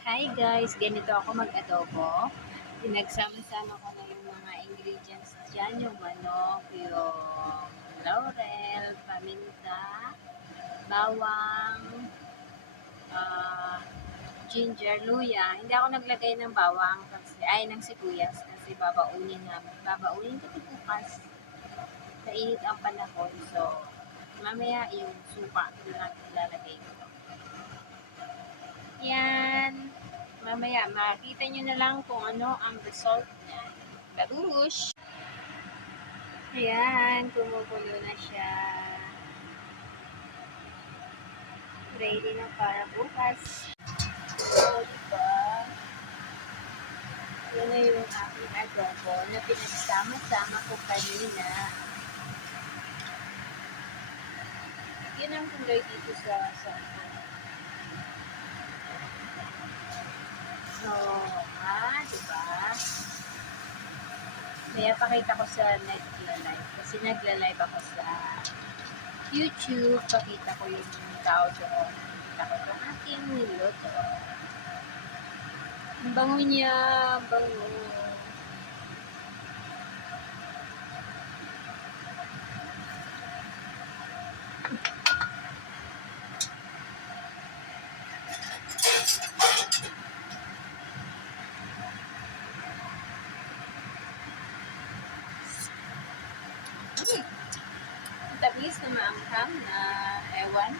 Hi guys, ganito ako mag-adobo. Pinagsama-sama ko na yung mga ingredients dyan, yung manok, yung laurel, paminta, bawang, ah, ginger, luya. Hindi ako naglagay ng bawang kasi, ay ng sibuyas kasi babaunin namin. Babaunin ko ito bukas. Kainit ang panahon. So, mamaya yung suka na ilalagay ko. Mamaya, makikita nyo na lang kung ano ang result niya. Babush! Ayan, kumukulo na siya. Ready na para bukas. So, diba? Yan na yung aking adobo na pinagsama-sama ko kanina. Yan ang kulay dito sa sa So, ah, diba? Kaya pakita ko sa nagla-live. Kasi nagla-live ako sa YouTube. Pakita ko yung tao doon. Pakita ko itong aking niluto. Ang bango niya, ang bango. Maanghang na ewan.